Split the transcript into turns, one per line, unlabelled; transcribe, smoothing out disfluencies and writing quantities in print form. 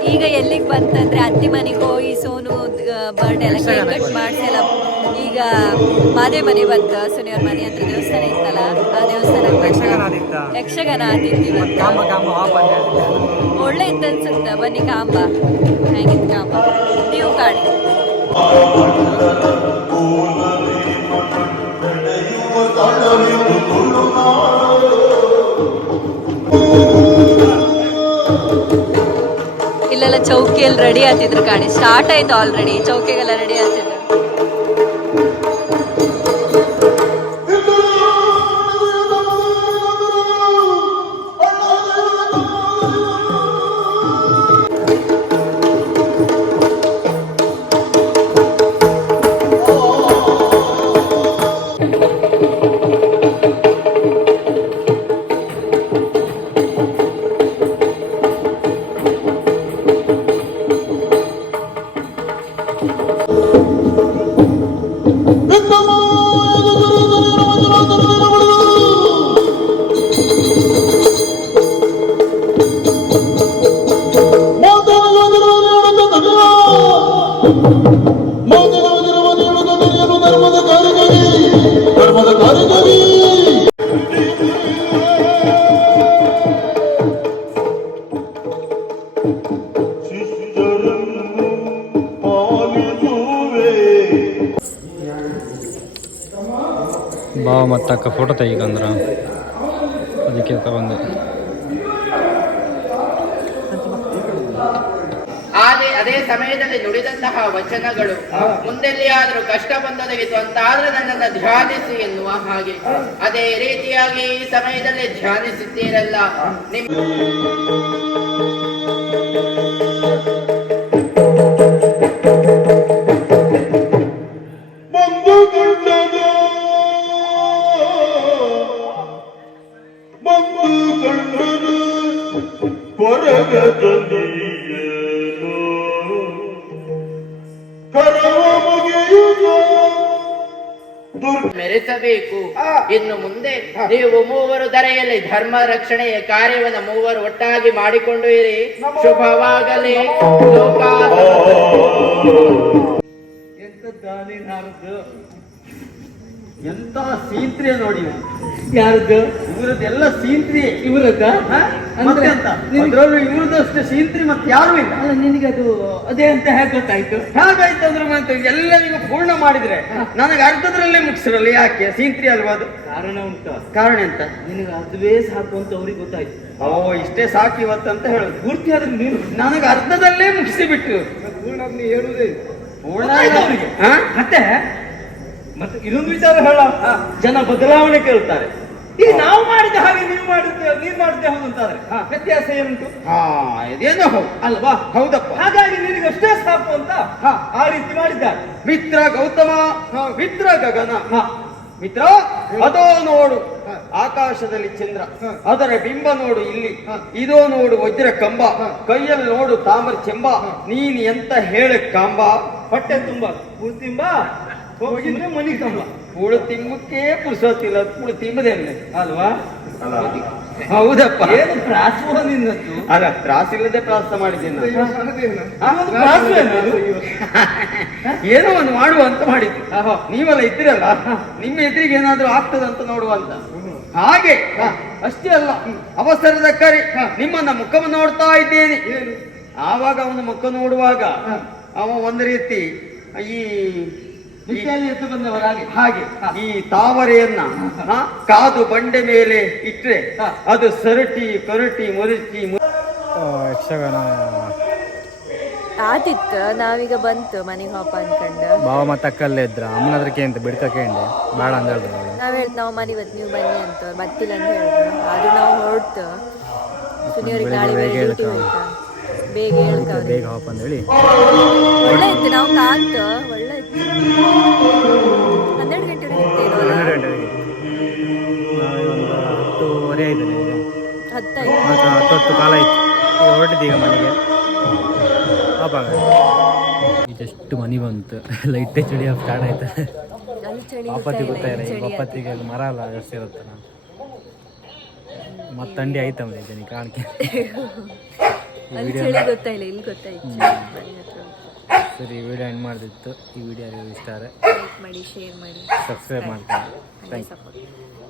ಈಗ ಎಲ್ಲಿಗೆ ಬಂತಂದ್ರೆ ಅತ್ತಿ ಮನೆಗೆ ಹೋಗಿ ಸೋನು ಬರ್ಡೇ ಎಲ್ಲ ಕೇಕ್ ಕಟ್ ಮಾಡಿಸೆಲ್ಲ ಈಗ ಮಾದೇ ಮನೆ ಬಂತ ಸುನಿಯವ್ರ ಮನೆ ಹತ್ರ ದೇವಸ್ಥಾನ ಇತ್ತಲ್ಲ ಆ ದೇವಸ್ಥಾನ ಯಕ್ಷಗಾನ ಆತಿತ್ತು ಒಳ್ಳೆ ಇತ್ತು ಅನ್ಸುತ್ತ ಬನ್ನಿ ಕಾಂಬ ಹೇಗಿತ್ತು ಕಾಂಬ ನೀವು ಕಾಣಿ ಇಲ್ಲೆಲ್ಲ ಚೌಕಿಯಲ್ಲಿ ರೆಡಿ ಆಗ್ತಿದ್ರು ಕಾಣಿ ಸ್ಟಾರ್ಟ್ ಆಯ್ತು ಆಲ್ರೆಡಿ ಚೌಕಿಗೆಲ್ಲ ರೆಡಿ ಆಗ್ತಿದ್ರು
ಬಾವ ಮತ್ತು ಅಕ್ಕ ಫೋಟೋ ತೆಗಿಕಂದ್ರ ಅದಕ್ಕೆ ತಗೊಂಡೆ.
ಅದೇ ಸಮಯದಲ್ಲಿ ನುಡಿದಂತಹ ವಚನಗಳು ಮುಂದೆಲ್ಲಿಯಾದ್ರೂ ಕಷ್ಟ ಬಂದೊದಗಿತು ಅಂತಾದ್ರೆ ನನ್ನನ್ನು ಧ್ಯಾನಿಸಿ ಎನ್ನುವ ಹಾಗೆ ಅದೇ ರೀತಿಯಾಗಿ ಈ ಸಮಯದಲ್ಲಿ ಧ್ಯಾನಿಸುತ್ತೀರಲ್ಲ ಮೆರೆಸಬೇಕು. ಇನ್ನು ಮುಂದೆ ನೀವು ಮೂವರು ಧರೆಯಲ್ಲಿ ಧರ್ಮ ರಕ್ಷಣೆಯ ಕಾರ್ಯವನ್ನು ಮೂವರು ಒಟ್ಟಾಗಿ ಮಾಡಿಕೊಂಡು ಇರಿ. ಶುಭವಾಗಲಿ.
ಎಂತ ಸೀಂತ್ರಿಯ ನೋಡಿ ಯಾರದ್ದು ಇವರದ್ದೆಲ್ಲ ಸೀಂತ್ರಿ ಇವರದ್ದ ಅದ್ರಲ್ಲೂ ಇವ್ರದಷ್ಟು ಸೀಂತ್ರಿ ಮತ್ತೆ ಯಾರು ಇಲ್ಲ. ಅಲ್ಲ ನಿನಗೆ ಅದು ಅದೇ ಅಂತ ಹೇಗೆ ಗೊತ್ತಾಯ್ತು? ಹೇಗಾಯ್ತು ಅಂದ್ರೆ ಮತ್ತೆ ಎಲ್ಲ ನೀವು ಪೂರ್ಣ ಮಾಡಿದ್ರೆ ನನಗೆ ಅರ್ಧದ್ರಲ್ಲೇ ಮುಗಿಸಿರಲ್ಲ. ಯಾಕೆ ಸೀಂತ್ರಿ ಅಲ್ವಾ? ಅದು ಕಾರಣ ಉಂಟು. ಕಾರಣ ಎಂತ? ನಿನಗೆ ಅದುವೇ ಸಾಕು ಅಂತ ಅವ್ರಿಗೆ ಗೊತ್ತಾಯ್ತು. ಓ ಇಷ್ಟೇ ಸಾಕು ಇವತ್ತಂತ ಹೇಳುದು ಪೂರ್ತಿ ಆದ್ರೆ ನೀನು ನನಗೆ ಅರ್ಧದಲ್ಲೇ ಮುಗಿಸಿ ಬಿಟ್ಟು ಪೂರ್ಣ ಹೇಳುವುದೇ ಪೂರ್ಣ ಅವರಿಗೆ ಮತ್ತೆ ಮತ್ತೆ ಇನ್ನೊಂದು ವಿಚಾರ ಹೇಳ. ಜನ ಬದಲಾವಣೆ ಕೇಳ್ತಾರೆ. ಈಗ ನಾವು ಮಾಡಿದ ಹಾಗೆ ನೀನ್ ಮಾಡಿದ್ದೆ ಹೌದು ಅಂತಾದ್ರೆ ವ್ಯತ್ಯಾಸ ಏನುಂಟು? ಇದೇನೋ ಹೌದು ಅಲ್ವಾ? ಹೌದಪ್ಪ. ಹಾಗಾಗಿ ನಿನಗೆ ಅಷ್ಟೇ ಸಾಕು ಅಂತ ಆ ರೀತಿ ಮಾಡಿದ್ದಾರೆ. ಮಿತ್ರ ಗೌತಮ, ಮಿತ್ರ ಗಗನ. ಮಿತ್ರ ಅದೋ ನೋಡು ಆಕಾಶದಲ್ಲಿ ಚಂದ್ರ, ಅದರ ಬಿಂಬ ನೋಡು ಇಲ್ಲಿ, ಇದೋ ನೋಡು ವಜ್ರ ಕಂಬ, ಕೈಯಲ್ಲಿ ನೋಡು ತಾಮ್ರ ಚೆಂಬ, ನೀನ್ ಎಂತ ಹೇಳ ಕಾಂಬ. ಹೊಟ್ಟೆ ತುಂಬಾ ಪೂರ್ತಿಂಬ ಹೋಗಿದ್ರೆ ಮನಿ ಕಂಬ. ಕೂಳು ತಿಂಬಕ್ಕೆ ಪುರ್ಸೋತಿಲ್ಲ, ಕೂಳು ತಿಂಬದೇನೆ ಅಲ್ವಾ? ಹೌದಪ್ಪ. ಏನು ತ್ರಾಸು ನಿನ್ನದ್ದು? ಅಲ್ಲ ತ್ರಾಸಿಲ್ಲದೆ ಪ್ರಾಸ್ತ ಮಾಡಿದ್ದೇನೆ. ಏನೋ ಒಂದು ಮಾಡುವ ಅಂತ ಮಾಡಿದ್ದು. ನೀವೆಲ್ಲ ಇದ್ದಿರಲ್ಲ, ನಿಮ್ಮ ಎದುರಿಗೆ ಏನಾದ್ರೂ ಆಗ್ತದಂತ ನೋಡುವಂತ ಹಾಗೆ. ಅಷ್ಟೇ ಅಲ್ಲ, ಅವಸರದ ಕರೆ ನಿಮ್ಮನ್ನ ಮುಖವನ್ನು ನೋಡ್ತಾ ಇದ್ದೇನೆ. ಆವಾಗ ಅವನ ಮುಖ ನೋಡುವಾಗ ಅವ ಒಂದು ರೀತಿ ಈ ಹಾಗೆ ಈ ತಾವರೆಯನ್ನ ಕಾದು ಬಂಡೆ ಮೇಲೆ ಇಟ್ರೆ ಅದು ಸರಟಿ ಕರಟಿ ಮುರುಚಿ
ಯಕ್ಷಗಾನ
ಆತಿತ್ತು. ನಾವೀಗ ಬಂತು ಮನೆಗೆ ಹೋಪ ಅನ್ಕಂಡು
ಬಾವ ಮತ್ತೆ ಅಕ್ಕಲ್ಲೇ ಇದ್ರ ಅಮ್ಮನದ್ರಕ್ಕೆ ಅಂತ ಬಿಡ್ಕಂಡೆ ಬೇಡ ಅಂತ ಹೇಳಿದ್ರು.
ನಾವು ಮನೆ ಇವತ್ತು ನೀವು ಬನ್ನಿ ಅಂತ ಬರ್ತಿಲ್ಲ ಅಂತ ಹೇಳಿದ್ರು. ಅದು ನಾವು ಹೊರಡ್ತು. ಸುನಿಯವ್ರಿಗೆ ನಾಳೆ ಬೇಗ ಹೇಳ್ತಾವೆ
ಬೇಗ ಹೋಪ ಅಂತ ಹೇಳಿ
ಒಳ್ಳೆ ಇತ್ತು. ನಾವು ಕಾಂತು ಒಳ್ಳೆ ಇತ್ತು. 12 ಗಂಟೆವರೆಗೆ ಇರ್ತೇವೆ.
12 ಗಂಟೆಗೆ ನಾವೊಂದು 10:30 ಆಯ್ತು.
10
ಕಾಲ ಆಯ್ತು. ಈಗ ಹೊರಟಿದ್ದೀಗ ಮನೆಗೆ ಪಾಪ. ಜಸ್ಟ್ ಮನೆ ಬಂತು, ಲೈಟೇ ಚಳಿ ಸ್ಟಾರ್ಟ್ ಆಯ್ತು. ವಾಪತ್ತಿ ಗೊತ್ತಾಯಿಲ್ಲ. ಈಗ ವಾಪತ್ತಿಗೆ ಮರ ಅಲ್ಲ ಜಾಸ್ತಿ ಇರುತ್ತೆ. ಮತ್ತೆ ಥಂಡಿ ಆಯ್ತಮ್ಮ ಜನಕ್ಕೆ ಕಾಣಿಕೆ
ಅಲ್ಲಿ ಚಳಿ ಗೊತ್ತಾಯಿಲ್ಲ, ಇಲ್ಲಿ ಗೊತ್ತಾಯ್ತು.
ಸರಿ, ಈ ವಿಡಿಯೋ ಎಂಡ್ ಮಾಡ್ದಿತ್ತು. ಈ ವಿಡಿಯೋ ಇಷ್ಟ ಆದರೆ
ಲೈಕ್ ಮಾಡಿ, ಶೇರ್ ಮಾಡಿ,
ಸಬ್ಸ್ಕ್ರೈಬ್ ಮಾಡ್ತೀನಿ. Thank you.
ಸಪೋರ್ಟ್.